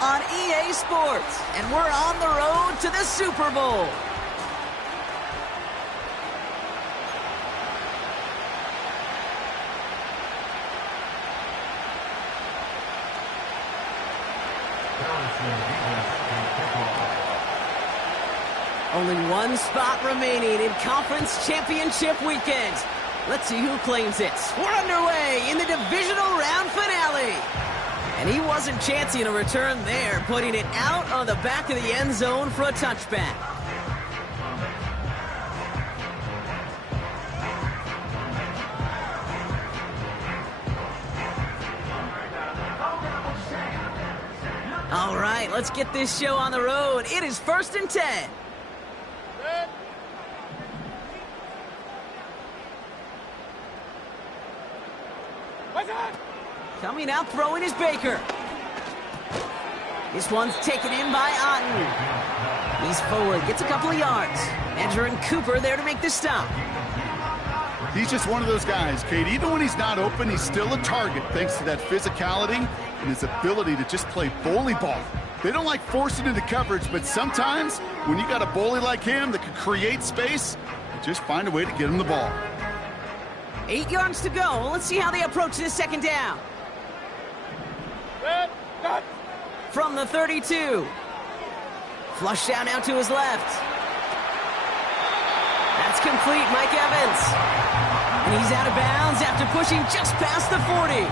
on EA Sports, and we're on the road to the Super Bowl. Only one spot remaining in Conference Championship Weekend. Let's see who claims it. We're underway in the divisional round finale. And he wasn't chancing a return there, putting it out on the back of the end zone for a touchback. All right, let's get this show on the road. It is 1st and 10. Coming out throwing is Baker. This one's taken in by Otten. He's forward, gets a couple of yards. Andrew and Cooper there to make the stop. He's just one of those guys, Kate. Even when he's not open, he's still a target thanks to that physicality and his ability to just play bully ball. They don't like forcing into coverage, but sometimes when you got a bully like him that can create space, you just find a way to get him the ball. 8 yards to go. Let's see how they approach this second down. From the 32. Flush down out to his left. That's complete, Mike Evans. And he's out of bounds after pushing just past the 40.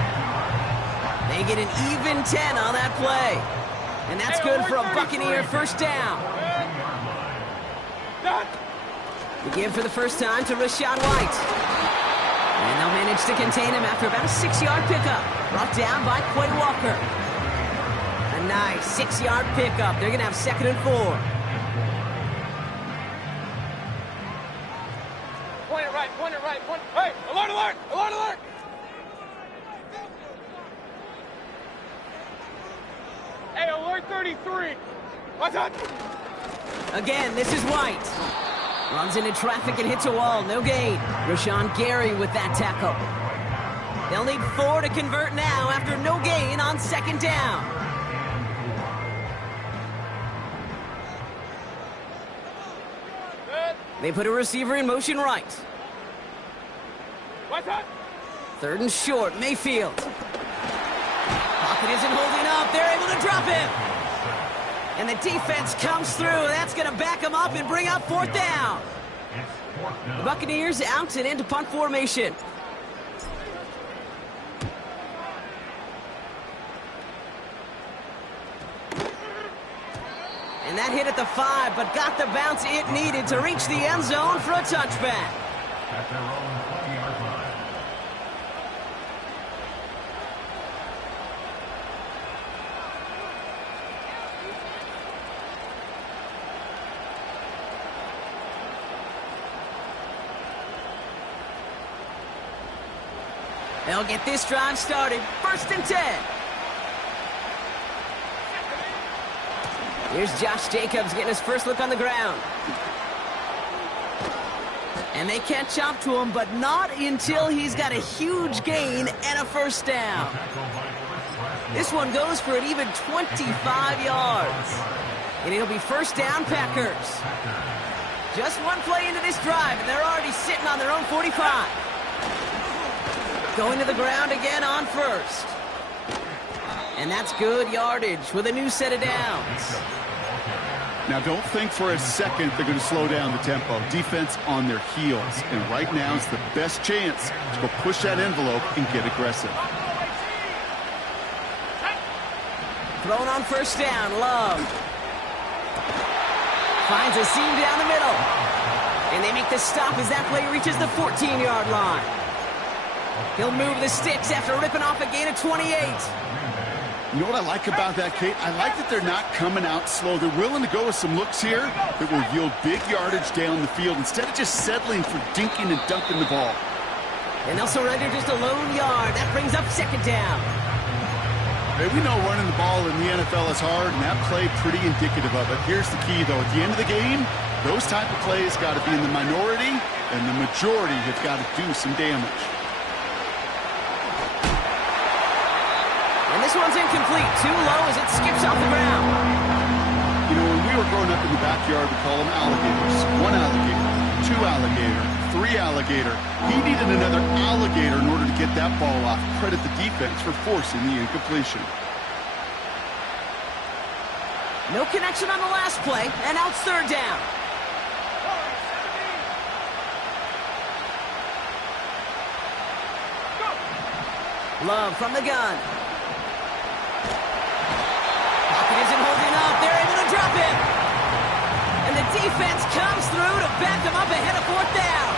They get an even 10 on that play. And that's good for a Buccaneer first down. We give for the first time to Rachaad White. And they'll manage to contain him after about a 6-yard pickup. Brought down by Quay Walker. A nice 6-yard pickup. They're going to have 2nd and 4. Point it right, point it right, point it. Hey, alert, alert, alert, alert! Hey, alert 33. What's up? Again, this is White. Runs into traffic and hits a wall. No gain. Rashawn Gary with that tackle. They'll need 4 to convert now after no gain on 2nd down. They put a receiver in motion right. What's up? 3rd and short, Mayfield. Pocket isn't holding up. They're able to drop him. And the defense comes through. That's going to back them up and bring up 4th down. The Buccaneers out and into punt formation. And that hit at the 5, but got the bounce it needed to reach the end zone for a touchback. At their own 20-yard line. They'll get this drive started. 1st and 10. Here's Josh Jacobs getting his first look on the ground. And they catch up to him, but not until he's got a huge gain and a first down. This one goes for an even 25 yards. And it'll be first down, Packers. Just one play into this drive, and they're already sitting on their own 45. Going to the ground again on 1st. And that's good yardage with a new set of downs. Now, don't think for a second they're going to slow down the tempo. Defense on their heels. And right now is the best chance to go push that envelope and get aggressive. Thrown on 1st down, Love. Finds a seam down the middle. And they make the stop as that play reaches the 14-yard line. He'll move the sticks after ripping off a gain of 28. You know what I like about that, Kate? I like that they're not coming out slow. They're willing to go with some looks here that will yield big yardage down the field instead of just settling for dinking and dunking the ball. And they'll surrender just a lone yard. That brings up 2nd down. Hey, we know running the ball in the NFL is hard, and that play pretty indicative of it. Here's the key, though. At the end of the game, those type of plays got to be in the minority, and the majority have got to do some damage. And this one's incomplete. incomplete. Too low as it skips off the ground. You know, when we were growing up in the backyard, we call them alligators. One alligator, two alligator, three alligator. He needed another alligator in order to get that ball off. Credit the defense for forcing the incompletion. No connection on the last play, and now it's third down. Love from the gun. Pocket isn't holding up. They're able to drop him. And the defense comes through to back him up ahead of fourth down.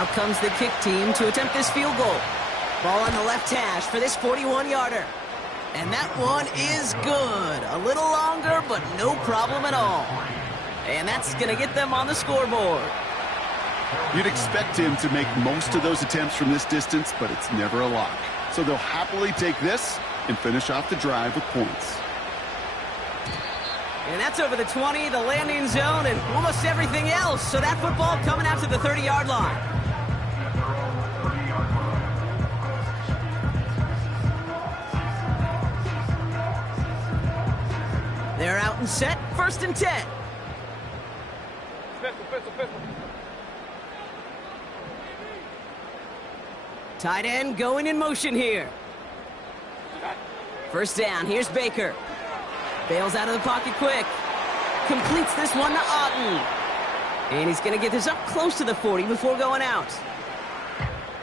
Out comes the kick team to attempt this field goal. Ball on the left hash for this 41-yarder. And that one is good. A little longer, but no problem at all. And that's going to get them on the scoreboard. You'd expect him to make most of those attempts from this distance, but it's never a lock. So they'll happily take this and finish off the drive with points. And that's over the 20, the landing zone, and almost everything else. So that football coming out to the 30-yard line. They're out and set, 1st and 10. Pistol. Tight end going in motion here. First down, here's Baker. Bails out of the pocket quick. Completes this one to Otten. And he's going to get this up close to the 40 before going out.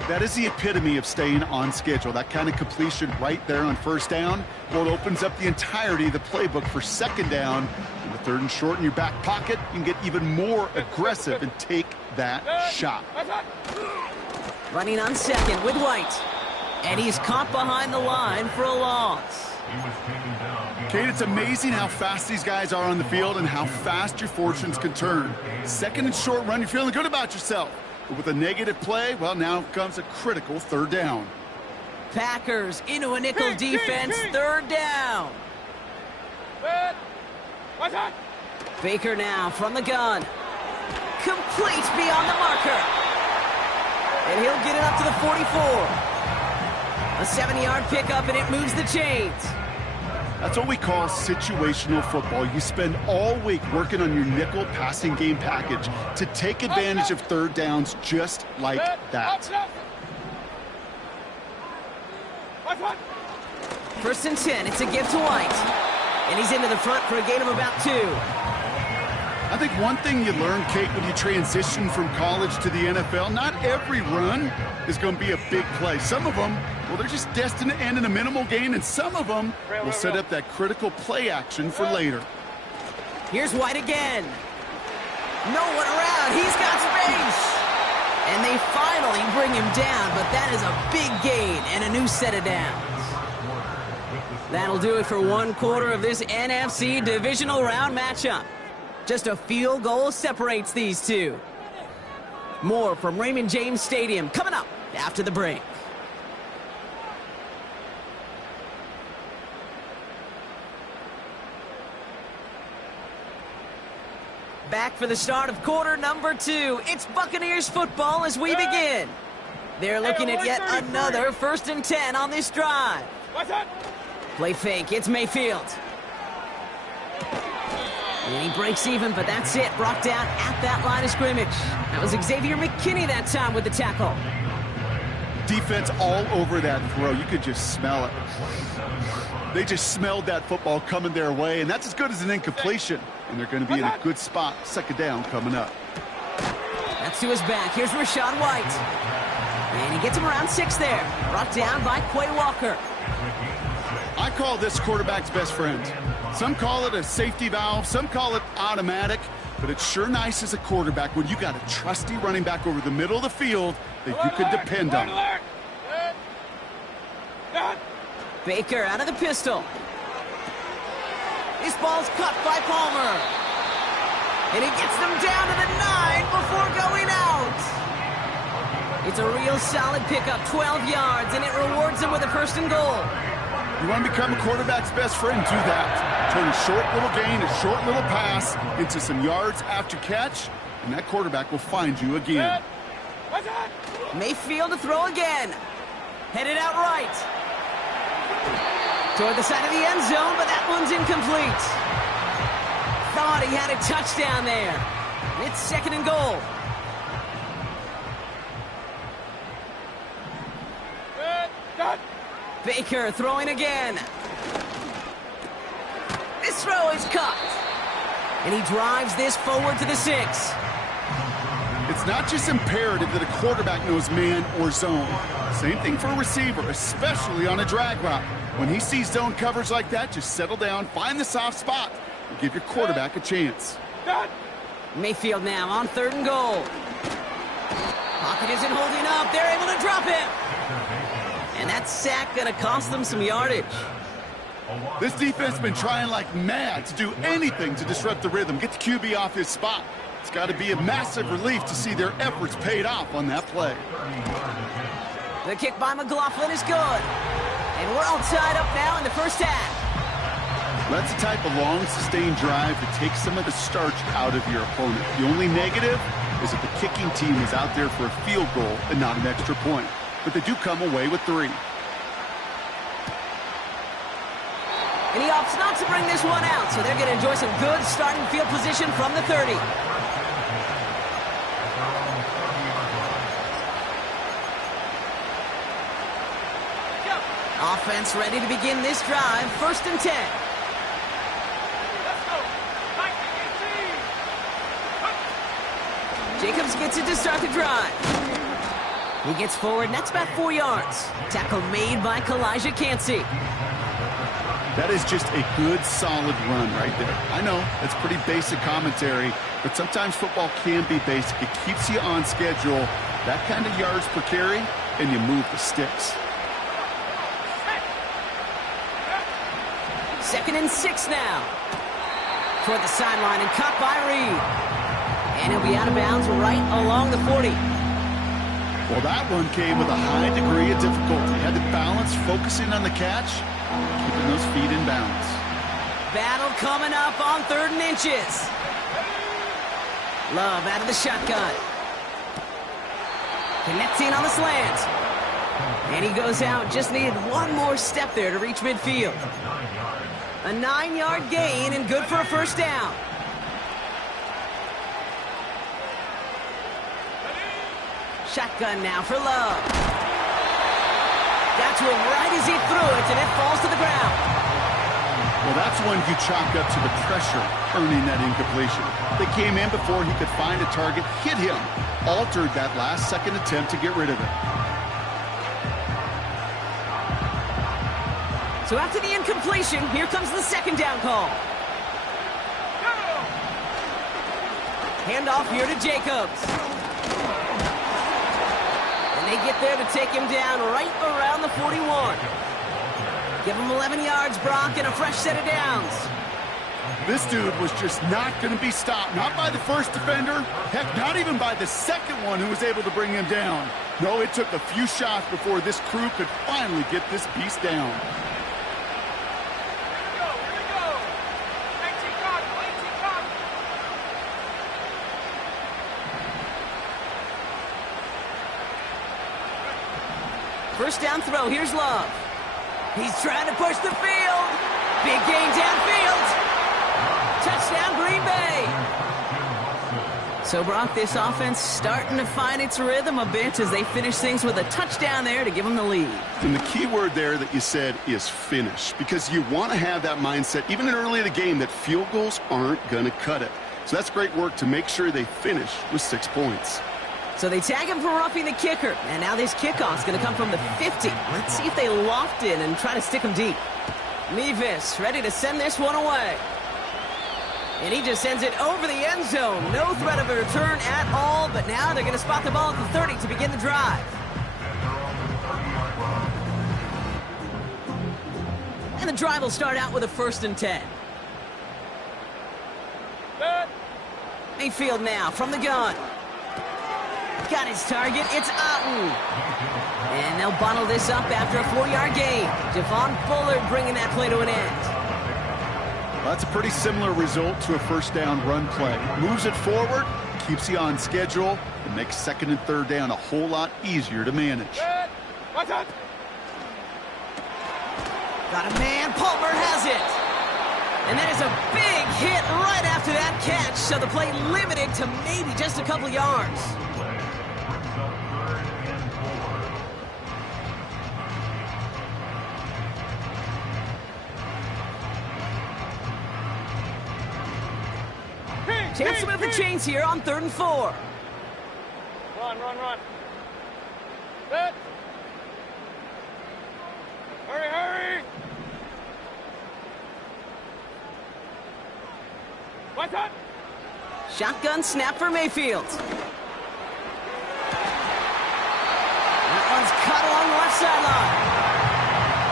That is the epitome of staying on schedule. That kind of completion right there on first down. Well, it opens up the entirety of the playbook for second down. In the 3rd and short in your back pocket, you can get even more aggressive and take that shot. Running on second with White. And he's caught behind the line for a loss. Kate, it's amazing how fast these guys are on the field and how fast your fortunes can turn. 2nd and short run, you're feeling good about yourself. But with a negative play, well, now comes a critical 3rd down. Packers into a nickel defense, 3rd down. Baker now from the gun. Complete beyond the marker. And he'll get it up to the 44. A 7-yard pickup, and it moves the chains. That's what we call situational football. You spend all week working on your nickel passing game package to take advantage of 3rd downs just like that. 1st and 10, it's a give to White. And he's into the front for a gain of about 2. I think one thing you learn, Kate, when you transition from college to the NFL, not every run is going to be a big play. Some of them, well, they're just destined to end in a minimal gain, and some of them will set up that critical play action for later. Here's White again. No one around. He's got space. And they finally bring him down, but that is a big gain and a new set of downs. That'll do it for 1/4 of this NFC divisional round matchup. Just a field goal separates these two. More from Raymond James Stadium coming up after the break. Back for the start of quarter number 2. It's Buccaneers football as we begin. They're looking at yet another 1st and 10 on this drive. Play fake, it's Mayfield. And he breaks even, but that's it. Brought down at that line of scrimmage. That was Xavier McKinney that time with the tackle. Defense all over that throw. You could just smell it. They just smelled that football coming their way, and that's as good as an incompletion. And they're going to be in a good spot. 2nd down coming up. That's to his back. Here's Rachaad White. And he gets him around 6 there. Brought down by Quay Walker. I call this quarterback's best friend. Some call it a safety valve, some call it automatic, but it's sure nice as a quarterback when you got a trusty running back over the middle of the field that you can depend on. Baker out of the pistol. This ball's cut by Palmer. And he gets them down to the 9 before going out. It's a real solid pickup, 12 yards, and it rewards him with a 1st and goal. You want to become a quarterback's best friend, do that. Turn a short little gain, a short little pass into some yards after catch, and that quarterback will find you again. Mayfield to throw again. Headed out right. Toward the side of the end zone, but that one's incomplete. Thought he had a touchdown there. It's 2nd and goal. Baker throwing again. This throw is caught. And he drives this forward to the 6. It's not just imperative that a quarterback knows man or zone. Same thing for a receiver, especially on a drag route. When he sees zone coverage like that, just settle down, find the soft spot, and give your quarterback a chance. Mayfield now on 3rd and goal. Pocket isn't holding up. They're able to drop him. And that sack going to cost them some yardage. This defense has been trying like mad to do anything to disrupt the rhythm, get the QB off his spot. It's got to be a massive relief to see their efforts paid off on that play. The kick by McLaughlin is good. And we're all tied up now in the first half. That's the type of long, sustained drive that takes some of the starch out of your opponent. The only negative is that the kicking team is out there for a field goal and not an extra point. But they do come away with 3. And he opts not to bring this one out, so they're going to enjoy some good starting field position from the 30. Offense ready to begin this drive. 1st and 10. Jacobs gets it to start the drive. He gets forward, and that's about 4 yards. Tackle made by Kalijah Cansey. That is just a good, solid run right there. I know, that's pretty basic commentary, but sometimes football can be basic. It keeps you on schedule, that kind of yards per carry, and you move the sticks. 2nd and 6 now. Toward the sideline and caught by Reed. And he'll be out of bounds right along the 40. Well, that one came with a high degree of difficulty. Had to balance focusing on the catch, keeping those feet in bounds. Battle coming up on 3rd and inches. Love out of the shotgun. Connecting on the slant. And he goes out. Just needed one more step there to reach midfield. A 9-yard gain and good for a 1st down. Shotgun now for Love. Got to him right as he threw it, and it falls to the ground. Well, that's one you chalk up to the pressure earning that incompletion. They came in before he could find a target, hit him, altered that last-second attempt to get rid of it. So after the incompletion, here comes the 2nd down call. Handoff here to Jacobs. And they get there to take him down right around the 41. Give him 11 yards, Brock, and a fresh set of downs. This dude was just not going to be stopped. Not by the first defender. Heck, not even by the second one who was able to bring him down. No, it took a few shots before this crew could finally get this beast down. First down throw, here's Love. He's trying to push the field. Big gain downfield. Touchdown, Green Bay. So, Brock, this offense starting to find its rhythm a bit as they finish things with a touchdown there to give them the lead. And the key word there that you said is finish, because you want to have that mindset, even early in the game, that field goals aren't going to cut it. So that's great work to make sure they finish with 6 points. So they tag him for roughing the kicker. And now this kickoff's going to come from the 50. Let's see if they loft in and try to stick him deep. Mevis ready to send this one away. And he just sends it over the end zone. No threat of a return at all, but now they're going to spot the ball at the 30 to begin the drive. And the drive will start out with a 1st and 10. Mayfield now from the gun. Got his target. It's Otten. And they'll bottle this up after a 4-yard gain. Javon Bullard bringing that play to an end. Well, that's a pretty similar result to a 1st down run play. Moves it forward, keeps you on schedule, and makes 2nd and 3rd down a whole lot easier to manage. Got a man. Palmer has it. And that is a big hit right after that catch. So the play limited to maybe just a couple yards. Chance to move the chains here on 3rd and 4. Run, run, run. Set. Hurry, hurry. What's up? Shotgun snap for Mayfield. That one's cut along the left sideline.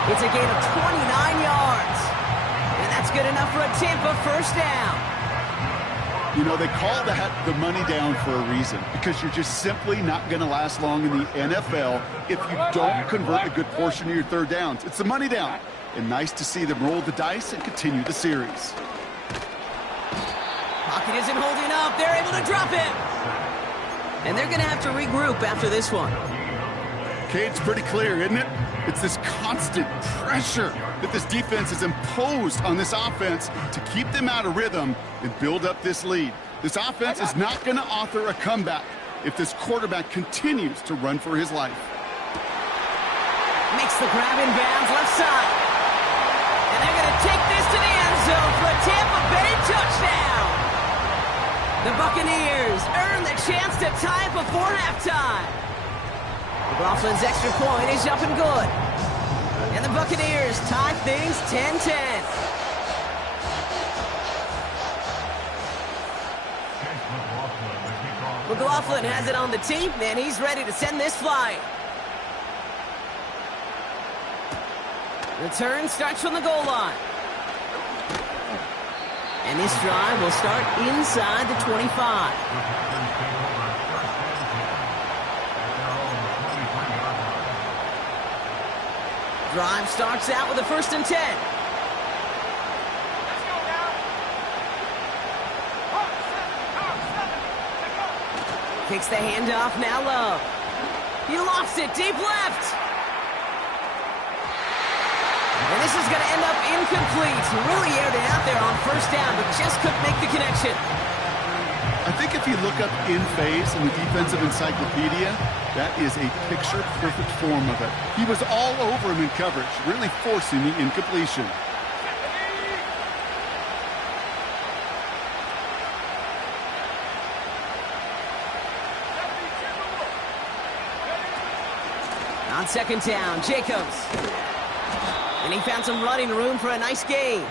It's a gain of 29 yards. And that's good enough for a Tampa first down. You know, they call that the money down for a reason, because you're just simply not going to last long in the NFL if you don't convert a good portion of your third downs. It's the money down. And nice to see them roll the dice and continue the series. Pocket isn't holding up. They're able to drop it. And they're going to have to regroup after this one. Okay, it's pretty clear, isn't it? It's this constant pressure that this defense has imposed on this offense to keep them out of rhythm and build up this lead. This offense is not going to author a comeback if this quarterback continues to run for his life. Makes the grab in bounds left side. And they're going to take this to the end zone for a Tampa Bay touchdown. The Buccaneers earn the chance to tie it before halftime. McLaughlin's extra point is up and good. And the Buccaneers tie things 10-10. McLaughlin has it on the tee, and he's ready to send this flying. Return starts from the goal line. And this drive will start inside the 25. Drive starts out with a 1st and 10. Let's go now. Kicks the handoff, now Love. He lost it deep left. And this is going to end up incomplete. Really aired it out there on 1st down, but just couldn't make the connection. I think if you look up in phase in the defensive encyclopedia, that is a picture-perfect form of it. He was all over him in coverage, really forcing the incompletion. On 2nd down, Jacobs. And he found some running room for a nice gain.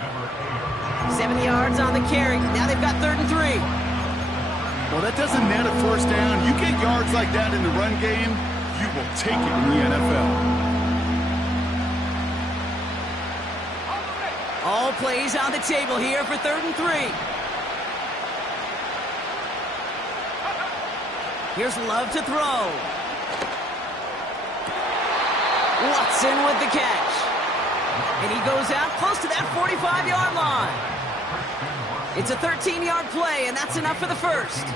7 yards on the carry. Now they've got 3rd and 3. Well, that doesn't net a 1st down. You get yards like that in the run game, you will take it in the NFL. All plays on the table here for 3rd and 3. Here's Love to throw. Watson with the catch. And he goes out close to that 45-yard line. It's a 13-yard play, and that's enough for the 1st.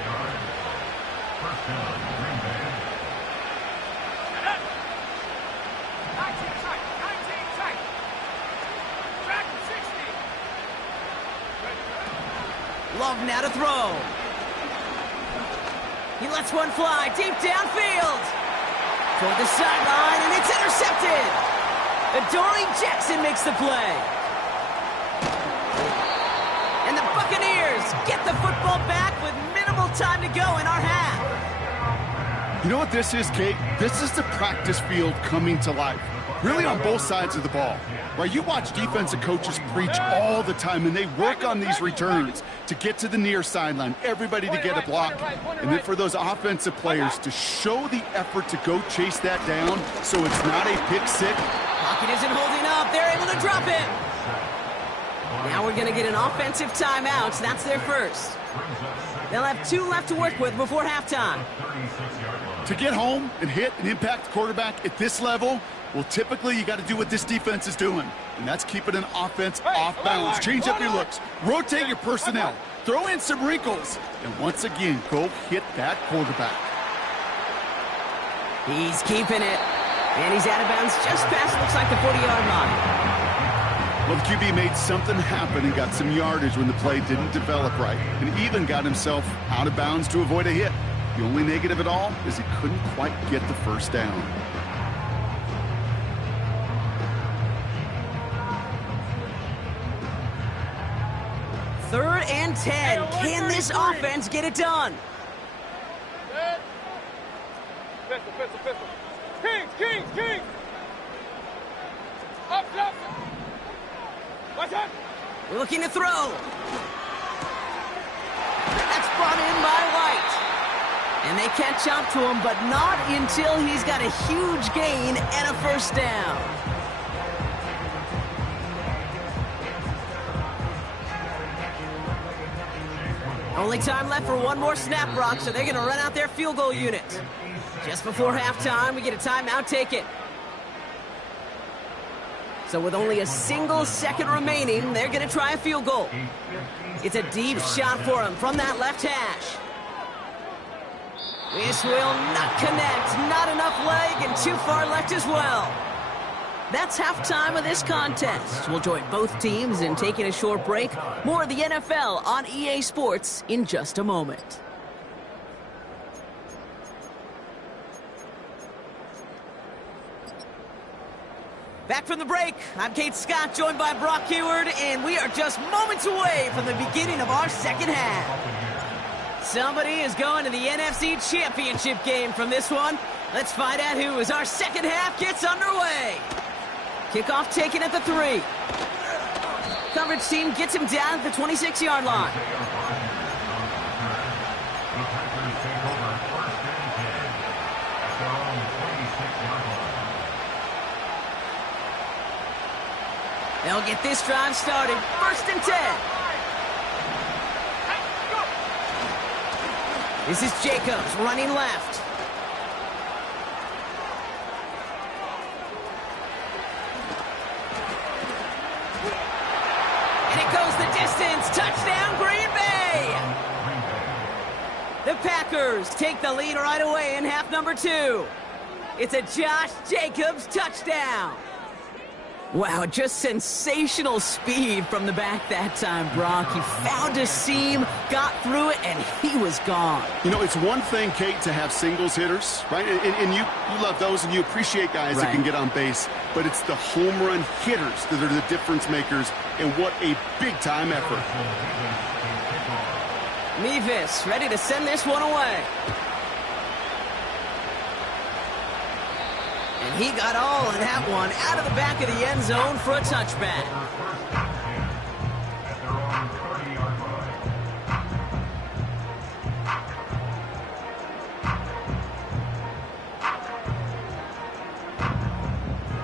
Love now to throw. He lets one fly deep downfield. Toward the sideline, and it's intercepted. Adoree Jackson makes the play. And the Buccaneers get the football back with minimal time to go in our half. You know what this is, Kate? This is the practice field coming to life. Really on both sides of the ball. Right, you watch defensive coaches preach all the time, and they work on these returns to get to the near sideline, everybody to get a block. And then for those offensive players to show the effort to go chase that down so it's not a pick six. Pocket isn't holding up. They're able to drop it. Now we're going to get an offensive timeout. That's their first. They'll have 2 left to work with before halftime. To get home and hit and impact the quarterback at this level, well, typically you got to do what this defense is doing, and that's keeping an offense off balance. Change up your looks, rotate your personnel, throw in some wrinkles, and once again, go hit that quarterback. He's keeping it, and he's out of bounds just past, looks like, the 40-yard line. Well, the QB made something happen and got some yardage when the play didn't develop right, and even got himself out of bounds to avoid a hit. The only negative at all is he couldn't quite get the first down. Third and 10. Can this offense get it done? Pistol, pistol, pistol. Kings, Kings, Kings! Up, up! Watch out! Looking to throw. That's brought in by White. And they catch up to him, but not until he's got a huge gain and a first down. Only time left for one more snap, Brock, so they're going to run out their field goal unit. Just before halftime, we get a timeout taken. So with only a single second remaining, they're going to try a field goal. It's a deep shot for him from that left hash. This will not connect. Not enough leg and too far left as well. That's halftime of this contest. We'll join both teams in taking a short break. More of the NFL on EA Sports in just a moment. Back from the break, I'm Kate Scott, joined by Brock Heward, and we are just moments away from the beginning of our second half. Somebody is going to the NFC Championship game from this one. Let's find out who as our second half gets underway. Kickoff taken at the 3. Coverage team gets him down at the 26-yard line. They'll get this drive started. First and 10. This is Jacobs running left. And it goes the distance. Touchdown, Green Bay! The Packers take the lead right away in half number 2. It's a Josh Jacobs touchdown. Wow, just sensational speed from the back that time, Brock. He found a seam, got through it, and he was gone. You know, it's one thing, Kate, to have singles hitters, right? And you love those, and you appreciate guys that can get on base. But it's the home run hitters that are the difference makers, and what a big-time effort. Mevis ready to send this one away. And he got all of that one out of the back of the end zone for a touchback.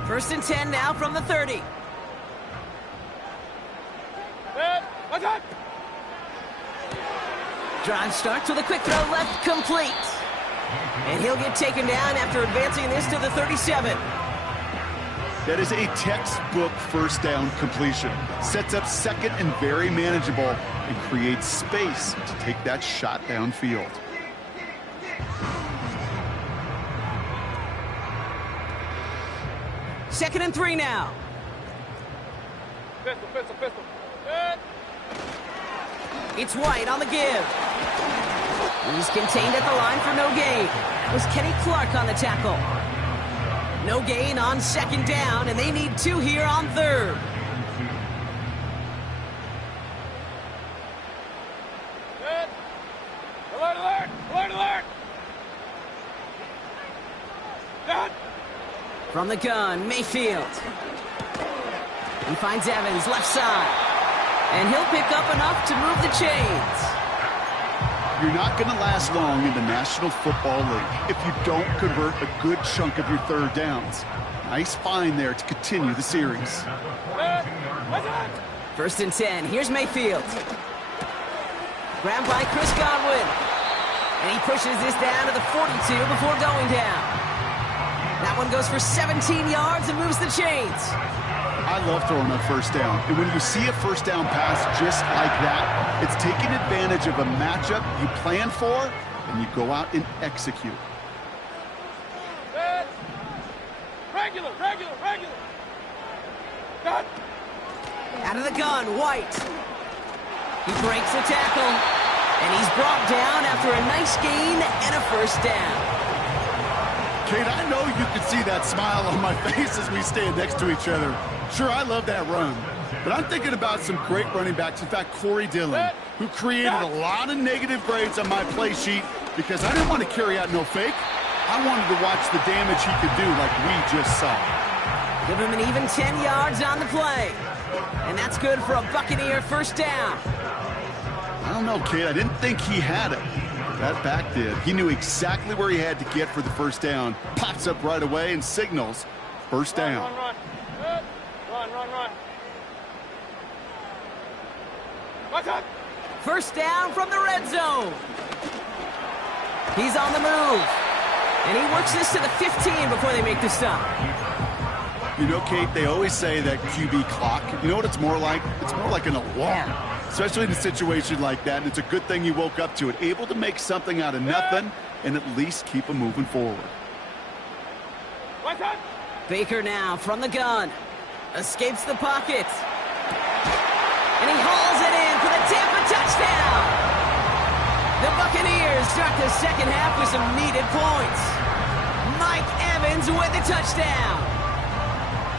First and 10 now from the 30. Drive starts with a quick throw left, complete. And he'll get taken down after advancing this to the 37. That is a textbook first down completion. Sets up second and very manageable and creates space to take that shot downfield. Second and 3 now. Pistol, pistol, pistol. It's White on the give. He's contained at the line for no gain. That was Kenny Clark on the tackle. No gain on second down, and they need 2 here on third. Alert, alert, alert, alert! Done. From the gun, Mayfield. He finds Evans left side. And he'll pick up enough to move the chains. You're not going to last long in the National Football League if you don't convert a good chunk of your third downs. Nice find there to continue the series. First and 10. Here's Mayfield. Grabbed by Chris Godwin. And he pushes this down to the 42 before going down. That one goes for 17 yards and moves the chains. I love throwing on first down. And when you see a first down pass just like that, it's taking advantage of a matchup you plan for, and you go out and execute. Regular, regular, regular. Got. Out of the gun, White. He breaks the tackle, and he's brought down after a nice gain and a first down. Kate, I know you can see that smile on my face as we stand next to each other. Sure, I love that run. But I'm thinking about some great running backs. In fact, Corey Dillon, who created a lot of negative grades on my play sheet because I didn't want to carry out no fake. I wanted to watch the damage he could do like we just saw. Give him an even 10 yards on the play. And that's good for a Buccaneer first down. I don't know, Kate. I didn't think he had it. That back did. He knew exactly where he had to get for the first down. Pops up right away and signals first down. Run. What's up? First down from the red zone. He's on the move. And he works this to the 15 before they make the stop. You know, Kate, they always say that QB clock, you know what it's more like? It's more like an alarm, especially in a situation like that. And it's a good thing you woke up to it, able to make something out of nothing and at least keep them moving forward. What's up? Baker now from the gun. Escapes the pocket. And he hauls it in for the Tampa touchdown. The Buccaneers start the second half with some needed points. Mike Evans with the touchdown.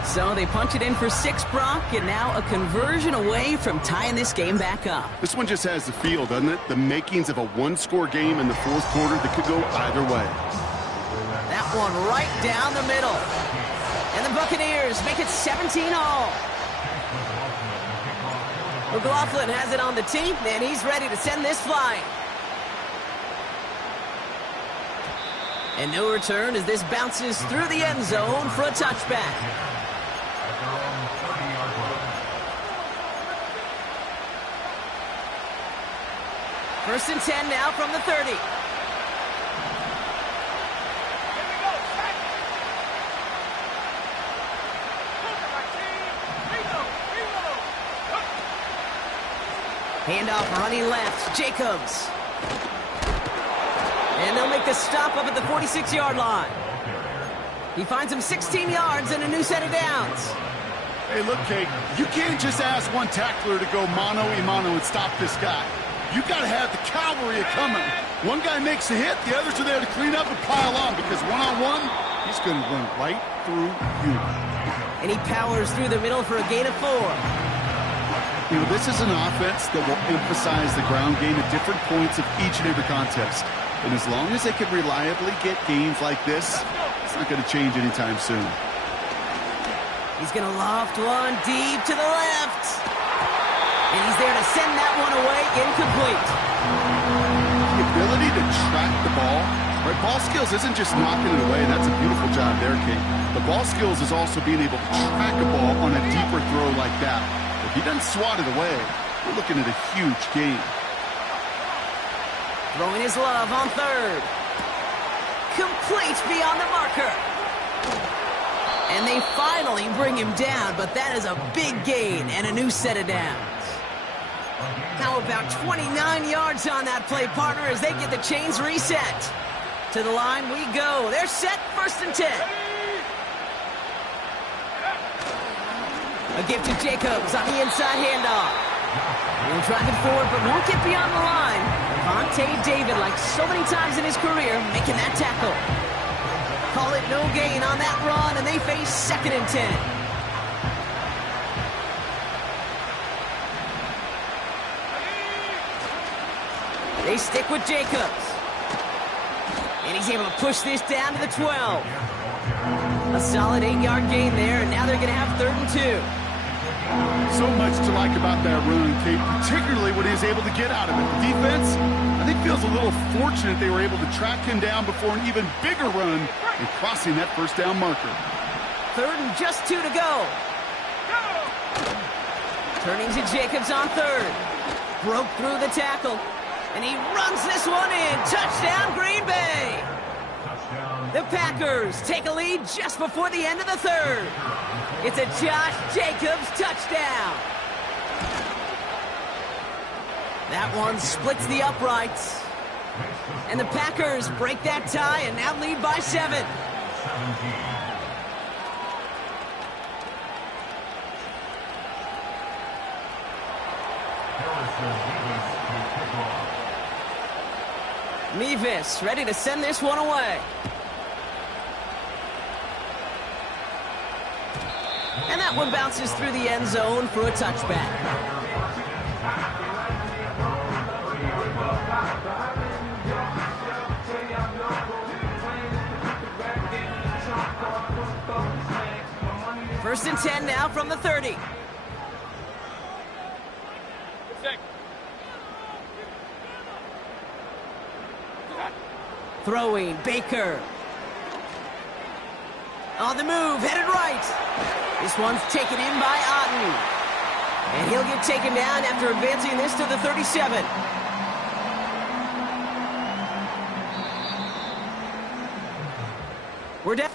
So they punch it in for 6, Brock, and now a conversion away from tying this game back up. This one just has the feel, doesn't it? The makings of a one-score game in the fourth quarter that could go either way. That one right down the middle. And the Buccaneers make it 17 all. McLaughlin has it on the tee, and he's ready to send this flying. And no return as this bounces through the end zone for a touchback. First and 10 now from the 30. Handoff running left, Jacobs. And they'll make the stop up at the 46-yard line. He finds him 16 yards and a new set of downs. Hey, look, Kate, you can't just ask one tackler to go mano-a-mano and stop this guy. You got to have the cavalry coming. One guy makes a hit, the others are there to clean up and pile on because one-on-one, he's going to run right through you. And he powers through the middle for a gain of 4. You know, this is an offense that will emphasize the ground game at different points of each and every contest. And as long as they can reliably get gains like this, it's not going to change anytime soon. He's going to loft one deep to the left. And he's there to send that one away incomplete. The ability to track the ball, right? Ball skills isn't just knocking it away. That's a beautiful job there, Kate. The ball skills is also being able to track a ball on a deeper throw like that. If he doesn't swat it away, we're looking at a huge gain. Throwing his love on third. Complete beyond the marker. And they finally bring him down, but that is a big gain and a new set of downs. How about 29 yards on that play, partner, as they get the chains reset. To the line we go. They're set, first and 10. A gift to Jacobs on the inside handoff. He'll drive it forward, but won't get beyond the line. Vontae David, like so many times in his career, making that tackle. Call it no gain on that run, and they face second and 10. They stick with Jacobs. And he's able to push this down to the 12. A solid 8-yard gain there, and now they're going to have 3rd and 2. So much to like about that run, Kate, particularly what he was able to get out of it. The defense, I think, feels a little fortunate they were able to track him down before an even bigger run and crossing that first down marker. 3rd and just 2 to go. Turning to Jacobs on 3rd. Broke through the tackle. And he runs this one in. Touchdown, Green Bay. The Packers take a lead just before the end of the 3rd. It's a Josh Jacobs touchdown. That one splits the uprights. And the Packers break that tie and now lead by 7. Mevis ready to send this one away. And that one bounces through the end zone for a touchback. First and 10 now from the 30. Throwing, Baker. On the move, headed right. This one's taken in by Otten. And he'll get taken down after advancing this to the 37. We're down.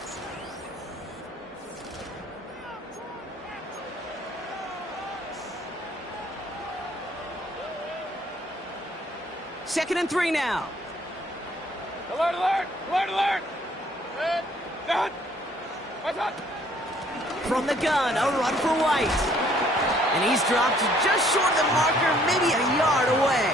Second and 3 now. Alert, alert! Alert, alert! Down! What's up? From the gun, a run for White. And he's dropped just short of the marker, maybe a yard away.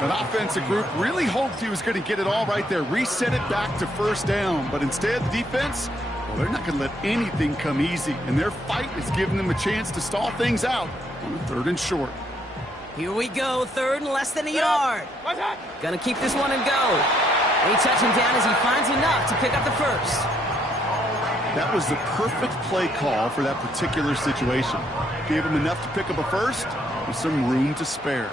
That offensive group really hoped he was going to get it all right there, reset it back to first down. But instead, the defense, well, they're not going to let anything come easy. And their fight is giving them a chance to stall things out on a 3rd and short. Here we go, 3rd and less than a yard. Gonna keep this one and go. They touch him down as he finds enough to pick up the first. That was the perfect play call for that particular situation. Gave him enough to pick up a first with some room to spare.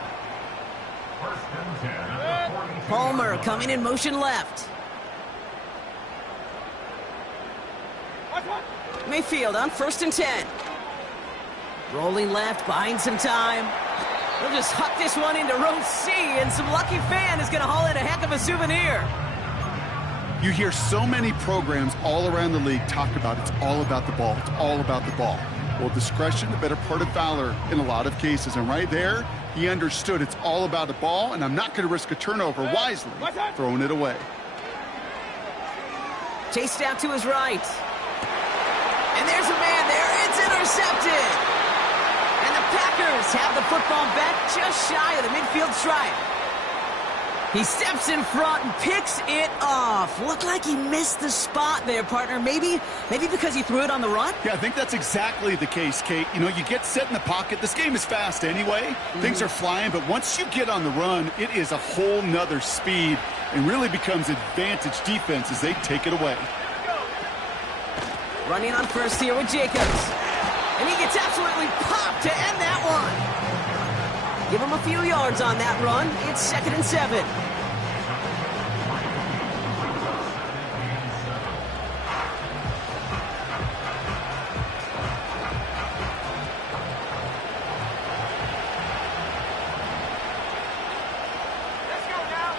Palmer coming in motion left. Mayfield on 1st and 10. Rolling left, buying some time. They'll just huck this one into row C, and some lucky fan is going to haul in a heck of a souvenir. You hear so many programs all around the league talk about it's all about the ball. It's all about the ball. Well, discretion, the better part of valor in a lot of cases. And right there, he understood it's all about the ball, and I'm not going to risk a turnover wisely, throwing it away. Chased out to his right. And there's a man there. It's intercepted. And the Packers have the football back just shy of the midfield stripe. He steps in front and picks it off. Looked like he missed the spot there, partner. Maybe because he threw it on the run? Yeah, I think that's exactly the case, Kate. You know, you get set in the pocket. This game is fast anyway. Things are flying, but once you get on the run, it is a whole nother speed and really becomes advantage defense as they take it away. Running on first here with Jacobs. And he gets absolutely popped to end that one. Give him a few yards on that run. It's 2nd and 7. Let's go now.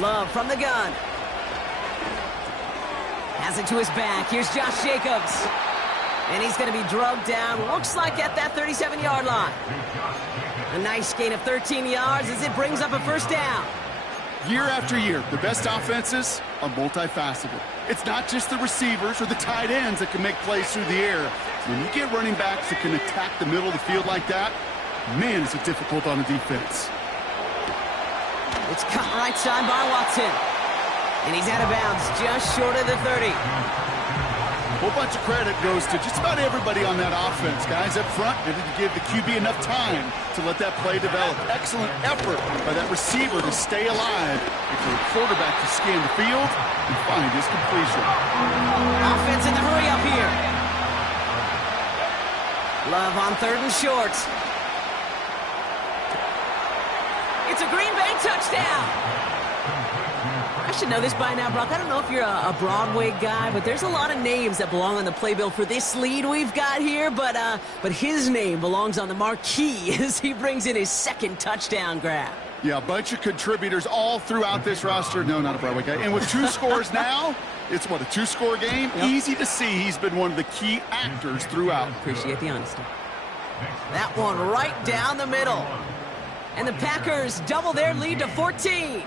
Love from the gun. Has it to his back. Here's Josh Jacobs. And he's going to be drugged down, looks like at that 37-yard line. A nice gain of 13 yards as it brings up a first down. Year after year, the best offenses are multifaceted. It's not just the receivers or the tight ends that can make plays through the air. When you get running backs that can attack the middle of the field like that, man, is it difficult on the defense. It's cut right side by Watson. And he's out of bounds just short of the 30. A whole bunch of credit goes to just about everybody on that offense. Guys up front, they need to give the QB enough time to let that play develop. Excellent effort by that receiver to stay alive and for the quarterback to scan the field and find his completion. Offense in the hurry up here. Love on 3rd and short. It's a Green Bay touchdown. I should know this by now, Brock. I don't know if you're a Broadway guy, but there's a lot of names that belong on the playbill for this lead we've got here, but his name belongs on the marquee as he brings in his 2nd touchdown grab. Yeah, a bunch of contributors all throughout this roster. No, not a Broadway guy. And with 2 scores now, it's what, a 2-score game? Yep. Easy to see he's been one of the key actors throughout. Appreciate the honesty. That one right down the middle. And the Packers double their lead to 14.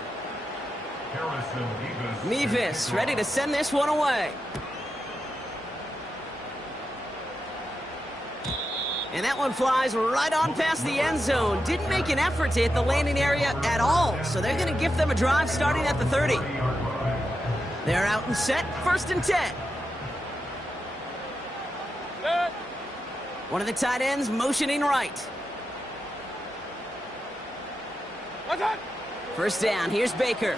Mevis ready to send this one away. And that one flies right on past the end zone. Didn't make an effort to hit the landing area at all. So they're going to gift them a drive starting at the 30. They're out and set, 1st and 10. One of the tight ends motioning right. First down, here's Baker.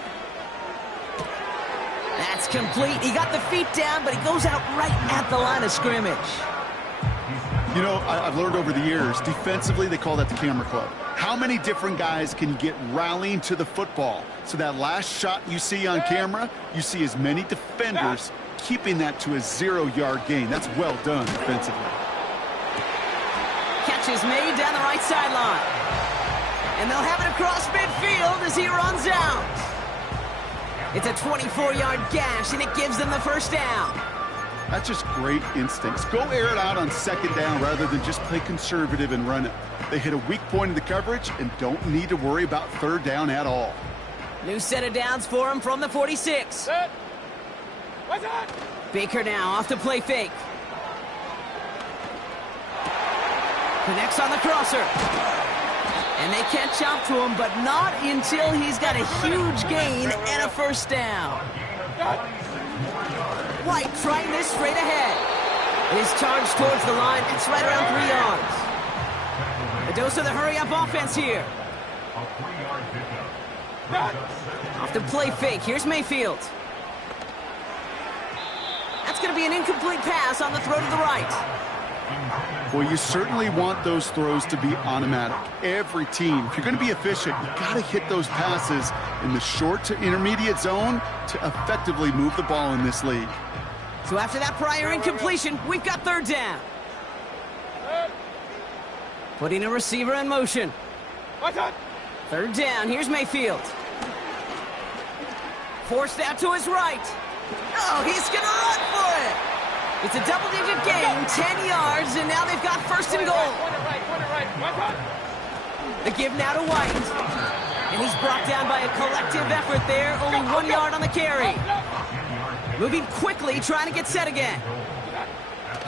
That's complete. He got the feet down, but he goes out right at the line of scrimmage. You know, I've learned over the years, defensively, they call that the camera club. How many different guys can you get rallying to the football? So that last shot you see on camera, you see as many defenders keeping that to a 0-yard gain. That's well done defensively. Catch is made down the right sideline. And they'll have it across midfield as he runs out. It's a 24-yard gash, and it gives them the first down. That's just great instincts. Go air it out on 2nd down rather than just play conservative and run it. They hit a weak point in the coverage and don't need to worry about 3rd down at all. New set of downs for him from the 46. Baker now off to play fake. Connects on the crosser. And they can't chop to him, but not until he's got a huge gain and a 1st down. White trying this straight ahead. His charge towards the line, it's right around 3 yards. A dose of the hurry-up offense here. Off to play fake, here's Mayfield. That's going to be an incomplete pass on the throw to the right. Well, you certainly want those throws to be automatic. Every team, if you're going to be efficient, you got to hit those passes in the short to intermediate zone to effectively move the ball in this league. So after that prior incompletion, we've got 3rd down. Putting a receiver in motion. 3rd down, here's Mayfield. Forced out to his right. Oh, he's going to run for it. It's a double-digit gain, 10 yards, and now they've got 1st and goal. The give now to White. And he's brought down by a collective effort there, only 1 yard on the carry. Moving quickly, trying to get set again.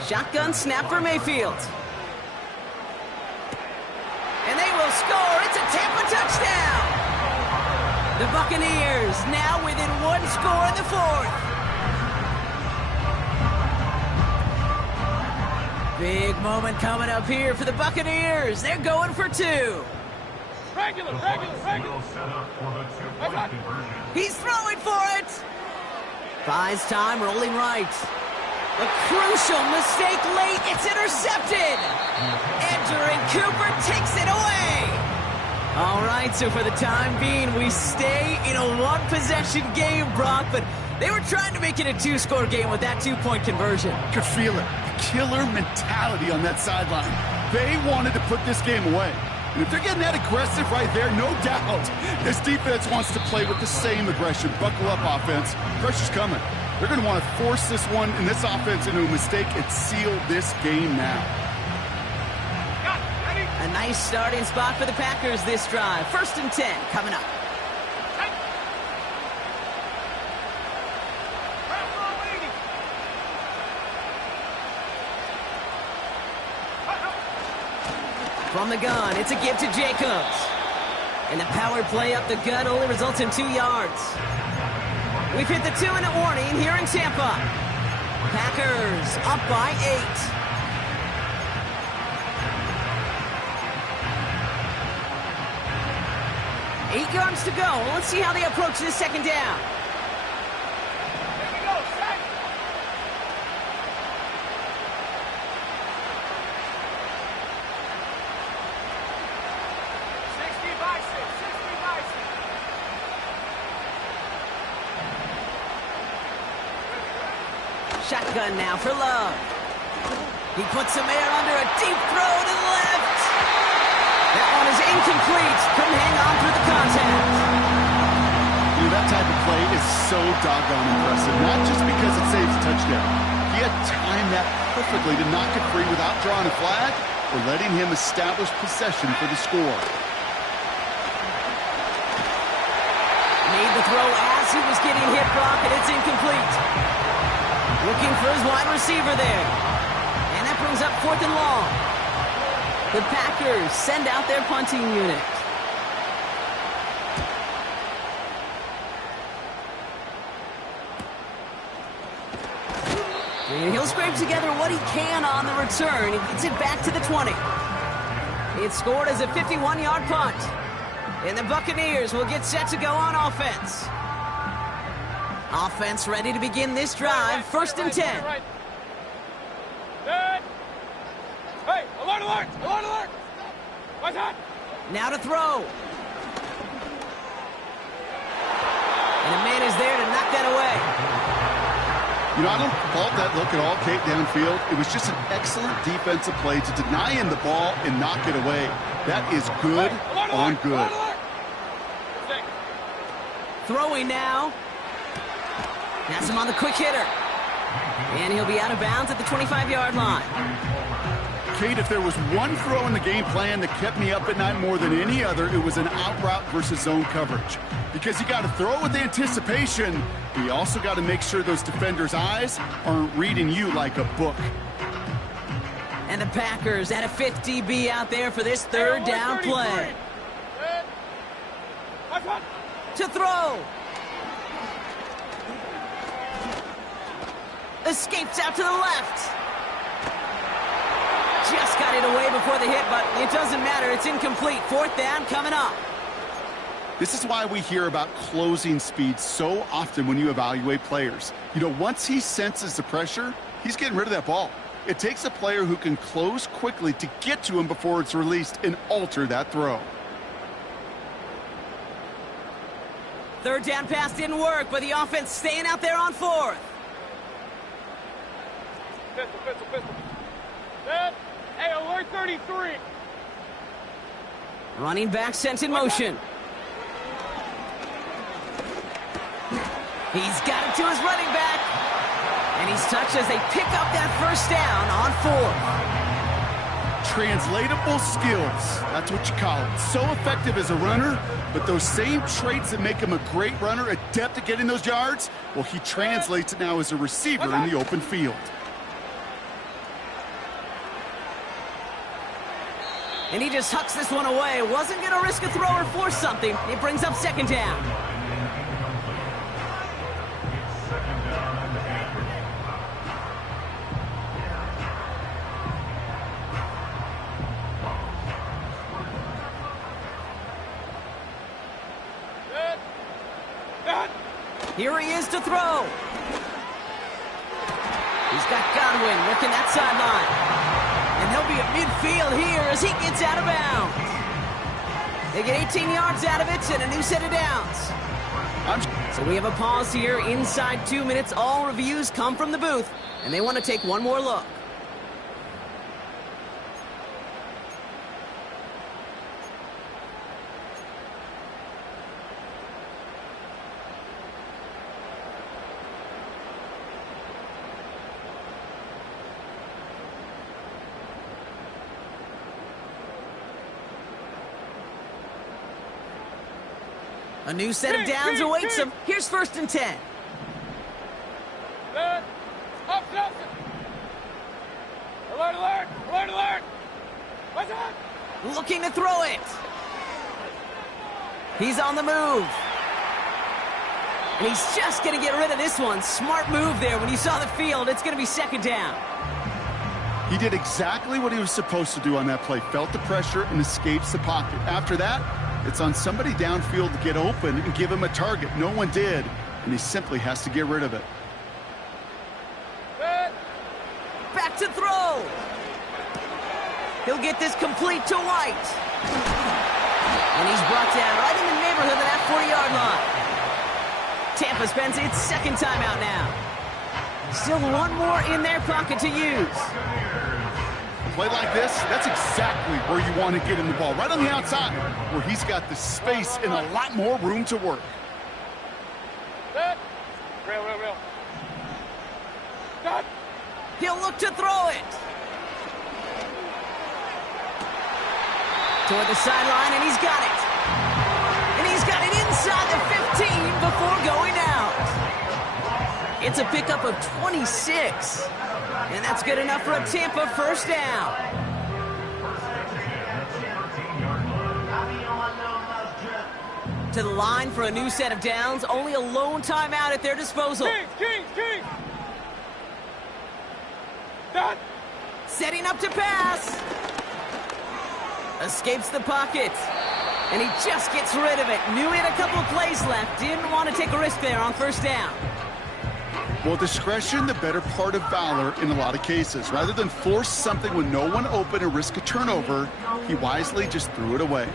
Shotgun snap for Mayfield. And they will score. It's a Tampa touchdown. The Buccaneers now within 1 score in the 4th. Big moment coming up here for the Buccaneers. They're going for 2. Regular. He's throwing for it. Buys time, rolling right. A crucial mistake late. It's intercepted. Entering Cooper takes it away. All right, so for the time being, we stay in a 1-possession game, Brock, but they were trying to make it a 2-score game with that 2-point conversion. Could feel it. Killer mentality on that sideline. They wanted to put this game away. And if they're getting that aggressive right there, no doubt, this defense wants to play with the same aggression. Buckle up, offense. Pressure's coming. They're going to want to force this one and this offense into a mistake and seal this game now. A nice starting spot for the Packers this drive. 1st and 10 coming up. From the gun, it's a give to Jacobs. And the power play up the gut only results in 2 yards. We've hit the 2-minute warning here in Tampa. Packers up by 8. 8 yards to go. Let's see how they approach this 2nd down. Shotgun now for Love. He puts some air under a deep throw to the left. That one is incomplete. Couldn't hang on through the contact. Dude, that type of play is so doggone impressive. Not just because it saves a touchdown. He had timed that perfectly to knock it free without drawing a flag or letting him establish possession for the score. Made the throw as he was getting hit, Brock, and it's incomplete. Looking for his wide receiver there. And that brings up 4th and long. The Packers send out their punting unit. And he'll scrape together what he can on the return. He gets it back to the 20. It's scored as a 51-yard punt. And the Buccaneers will get set to go on offense. Offense ready to begin this drive. First and 10. Hey, alert, alert, alert, alert. What's that? Now to throw. And a man is there to knock that away. You know, I don't fault that look at all, Kate, downfield. It was just an excellent defensive play to deny him the ball and knock it away. That is good on good. Throwing now. That's him on the quick hitter. And he'll be out of bounds at the 25-yard line. Kate, if there was one throw in the game plan that kept me up at night more than any other, it was an out route versus zone coverage. Because you got to throw it with anticipation, but you also got to make sure those defenders' eyes aren't reading you like a book. And the Packers at a 5th DB out there for this third down play. To throw. Escapes out to the left. Just got it away before the hit, but it doesn't matter. It's incomplete. 4th down coming up. This is why we hear about closing speed so often when you evaluate players. You know, once he senses the pressure, he's getting rid of that ball. It takes a player who can close quickly to get to him before it's released and alter that throw. Third down pass didn't work, but the offense staying out there on 4th. Pistol. Dead. Hey, alert 33. Running back sent in motion. He's got it to his running back. And he's touched as they pick up that first down on 4th. Translatable skills. That's what you call it. So effective as a runner, but those same traits that make him a great runner, adept at getting those yards, well, he translates it now as a receiver in the open field. And he just hucks this one away. Wasn't going to risk a throw or force something. It brings up 2nd down. Here he is to throw. He's got Godwin working that sideline. And he'll be at midfield here as he gets out of bounds. They get 18 yards out of it and a new set of downs. So we have a pause here inside 2 minutes. All reviews come from the booth, and they want to take one more look. A new set of downs awaits him. Here's 1st and 10. Up, Nelson. Alert, alert, alert, alert. What's that? Looking to throw it. He's on the move. And he's just going to get rid of this one. Smart move there. When you saw the field, it's going to be 2nd down. He did exactly what he was supposed to do on that play. Felt the pressure and escapes the pocket. After that, it's on somebody downfield to get open and give him a target. No one did, and he simply has to get rid of it. Back to throw. He'll get this complete to White. And he's brought down right in the neighborhood of that 40-yard line. Tampa spends its 2nd timeout now. Still one more in their pocket to use. Play like this, that's exactly where you want to get him the ball. Right on the outside, where he's got the space and a lot more room to work. Real. He'll look to throw it. Toward the sideline, and he's got it. And he's got it inside the 15 before going out. It's a pickup of 26. And that's good enough for a Tampa 1st down. To the line for a new set of downs. Only a lone timeout at their disposal. Kings! Done! Setting up to pass. Escapes the pocket. And he just gets rid of it. Knew he had a couple of plays left. Didn't want to take a risk there on first down. Well, discretion, the better part of valor in a lot of cases. Rather than force something with no one open and risk a turnover, he wisely just threw it away.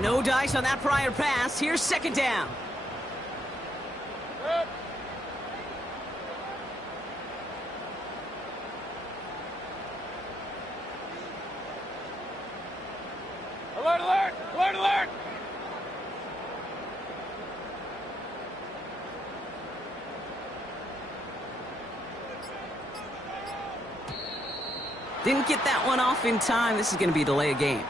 No dice on that prior pass. Here's second down. Alert, alert! Alert, alert! Didn't get that one off in time. This is going to be a delay of game.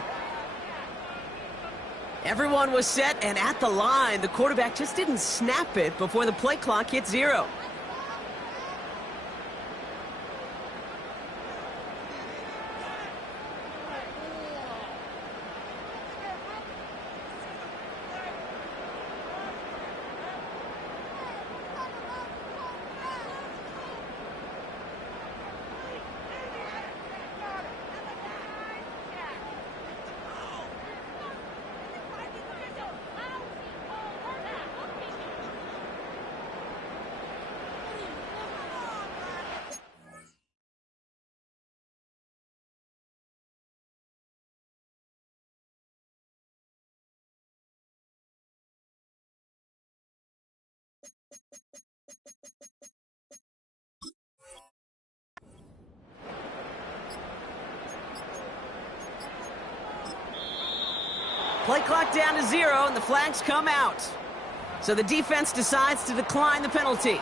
Everyone was set and at the line. The quarterback just didn't snap it before the play clock hit 0. Play clock down to 0, and the flags come out. So the defense decides to decline the penalty.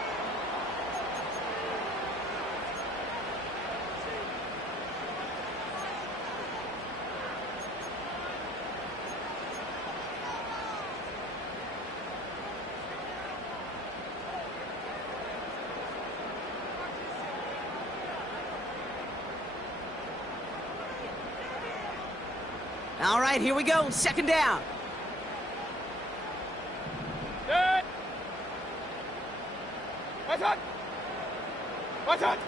All right, here we go. Second down. Dead! Watch out! Watch out!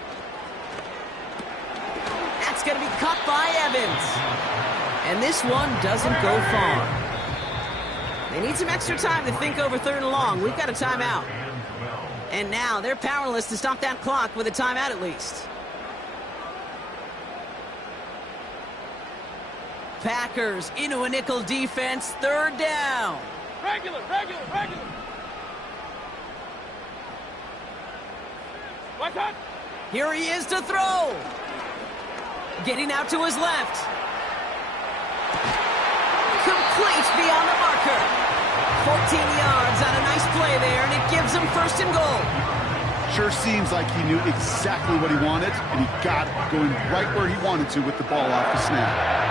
That's going to be caught by Evans. And this one doesn't go far. They need some extra time to think over third and long. We've got a timeout. And now they're powerless to stop that clock with a timeout at least. Packers into a nickel defense, third down. Regular! Watch out! Here he is to throw. Getting out to his left. Complete beyond the marker. 14 yards on a nice play there, and it gives him first and goal. Sure seems like he knew exactly what he wanted, and he got it going right where he wanted to with the ball off the snap.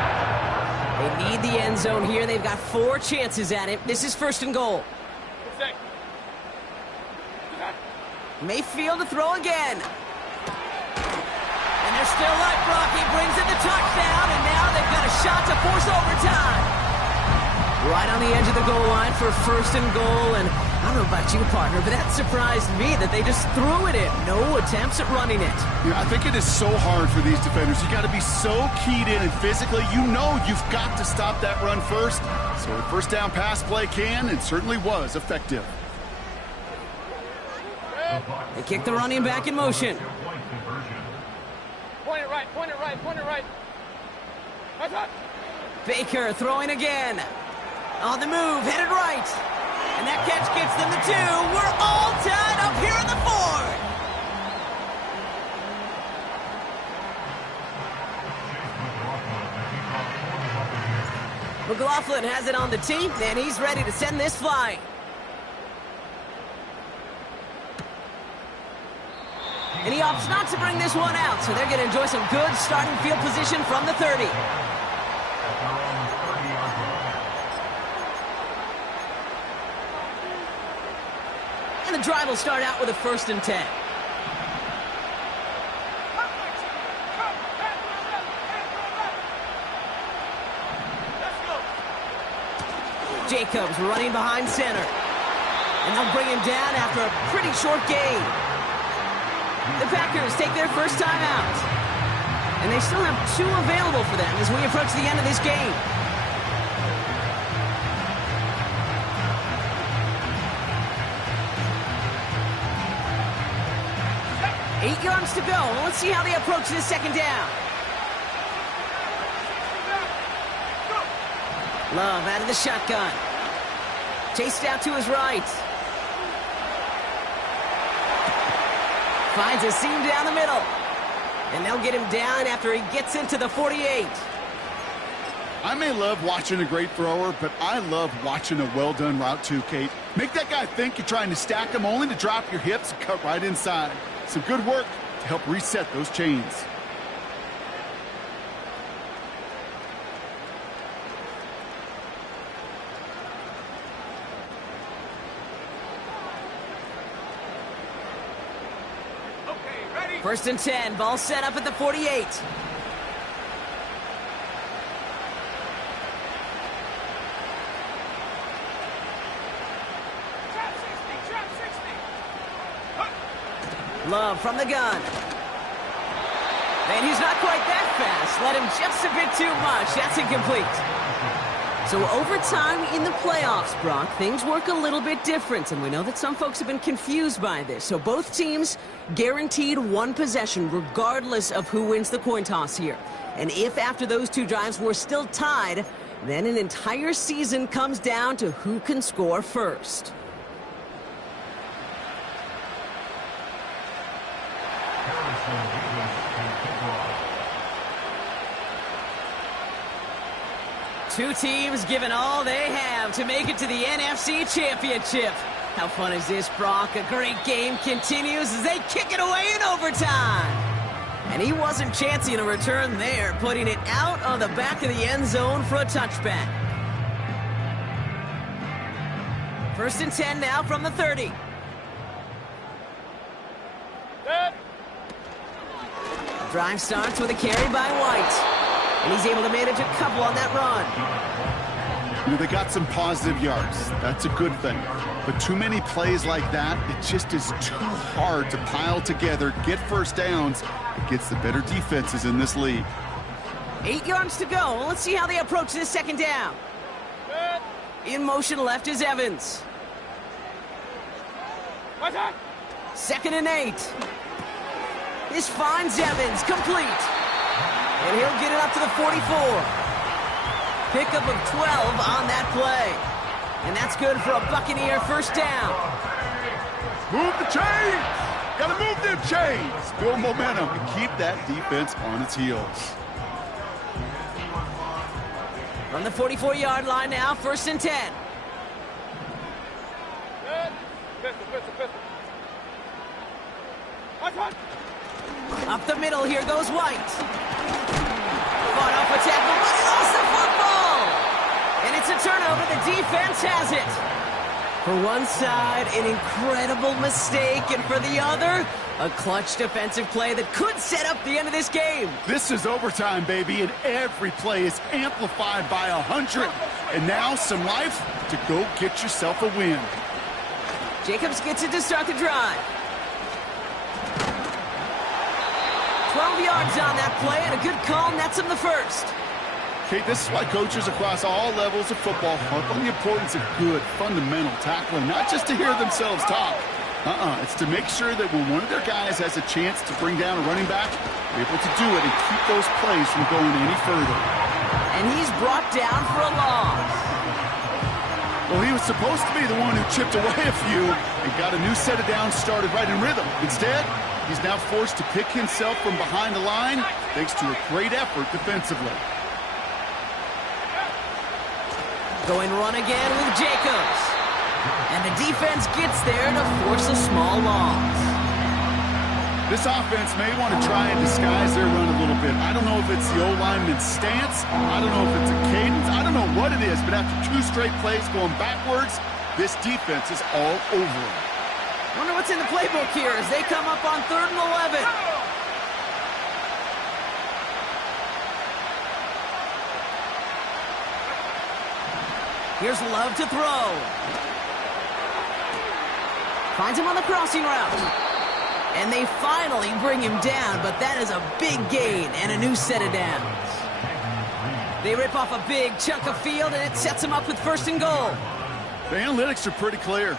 They need the end zone here. They've got 4 chances at it. This is first and goal. Mayfield to throw again. And they're still live. Brocky brings in the touchdown, and now they've got a shot to force overtime. Right on the edge of the goal line for first and goal, and I don't know about you, partner, but that surprised me that they just threw it in. No attempts at running it. Yeah, I think it is so hard for these defenders. You got to be so keyed in, and physically, you know you've got to stop that run first. So a first down pass play can and certainly was effective. They kick the running back in motion. Point it right. Watch out! Baker throwing again. On the move, headed right. And that catch gets them the 2. We're all tied up here in the 4. McLaughlin has it on the tee, and he's ready to send this flying. And he opts not to bring this one out, so they're going to enjoy some good starting field position from the 30. And the drive will start out with a 1st and 10. Jacobs running behind center. And they'll bring him down after a pretty short gain. The Packers take their first time out. And they still have 2 available for them as we approach the end of this game. Eight yards to go. Let's see how they approach this 2nd down. Love out of the shotgun. Chased out to his right. Finds a seam down the middle. And they'll get him down after he gets into the 48. I may love watching a great thrower, but I love watching a well-done route too, Kate. Make that guy think you're trying to stack him only to drop your hips and cut right inside. Some good work to help reset those chains. First and 10, ball set up at the 48. Love from the gun. And he's not quite that fast. Let him just a bit too much. That's incomplete. So overtime in the playoffs, Brock, things work a little bit different, and we know that some folks have been confused by this. So both teams guaranteed 1 possession regardless of who wins the coin toss here. And if after those 2 drives we're still tied, then an entire season comes down to who can score first. Two teams giving all they have to make it to the NFC Championship. How fun is this, Brock? A great game continues as they kick it away in overtime. And he wasn't chancing a return there, putting it out on the back of the end zone for a touchback. First and 10 now from the 30. Drive starts with a carry by White. And he's able to manage a couple on that run. You know, they got some positive yards. That's a good thing. But too many plays like that, it just is too hard to pile together, get first downs against the better defenses in this league. 8 yards to go. Let's see how they approach this 2nd down. In motion left is Evans. 2nd and 8. This finds Evans complete. And he'll get it up to the 44. Pickup of 12 on that play. And that's good for a Buccaneer first down. Move the chains! Gotta move them chains! Build momentum and keep that defense on its heels. From the 44-yard line now, first and 10. Up the middle, here goes White. Fought off a tackle, but he lost the football! And it's a turnover, the defense has it. For one side, an incredible mistake, and for the other, a clutch defensive play that could set up the end of this game. This is overtime, baby, and every play is amplified by 100. And now some life to go get yourself a win. Jacobs gets it to start the drive. 12 yards on that play, and a good call nets him the first. Kate, this is why coaches across all levels of football harp on the importance of good, fundamental tackling, not just to hear themselves talk. It's to make sure that when one of their guys has a chance to bring down a running back, they're able to do it and keep those plays from going any further. And he's brought down for a loss. Well, he was supposed to be the one who chipped away a few and got a new set of downs started right in rhythm. Instead, he's now forced to pick himself from behind the line thanks to a great effort defensively. Going run again with Jacobs. And the defense gets there to force a small loss. This offense may want to try and disguise their run a little bit. I don't know if it's the O-lineman's stance. I don't know if it's a cadence. I don't know what it is, but after 2 straight plays going backwards, this defense is all over them. Wonder what's in the playbook here as they come up on 3rd and 11. Here's Love to throw. Finds him on the crossing route. And they finally bring him down, but that is a big gain and a new set of downs. They rip off a big chunk of field, and it sets them up with 1st and goal. The analytics are pretty clear.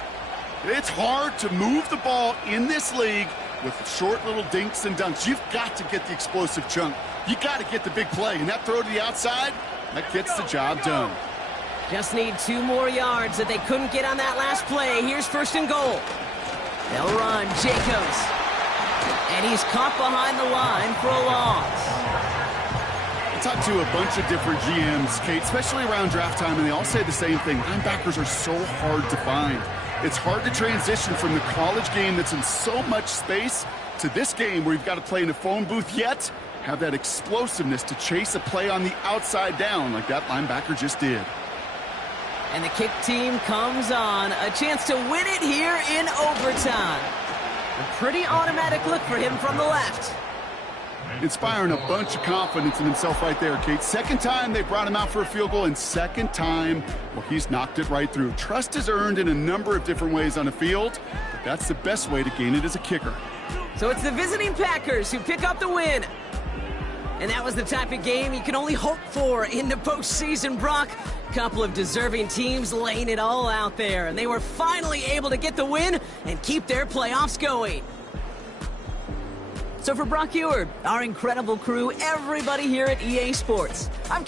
It's hard to move the ball in this league with short little dinks and dunks. You've got to get the explosive chunk. You got to get the big play, and that throw to the outside, that gets the job done. Just need 2 more yards that they couldn't get on that last play. Here's 1st and goal. They'll run. Jacobs. And he's caught behind the line for a loss. I talked to a bunch of different GMs, Kate, especially around draft time, and they all say the same thing. Linebackers are so hard to find. It's hard to transition from the college game that's in so much space to this game where you've got to play in a phone booth, yet have that explosiveness to chase a play on the outside down like that linebacker just did. And the kick team comes on. A chance to win it here in overtime. A pretty automatic look for him from the left. Inspiring a bunch of confidence in himself right there, Kate. 2nd time they brought him out for a field goal, and 2nd time, well, he's knocked it right through. Trust is earned in a number of different ways on the field, but that's the best way to gain it as a kicker. So it's the visiting Packers who pick up the win. And that was the type of game you can only hope for in the postseason, Brock. Couple of deserving teams laying it all out there, and they were finally able to get the win and keep their playoffs going. So for Brock Eward, our incredible crew, everybody here at EA Sports, I'm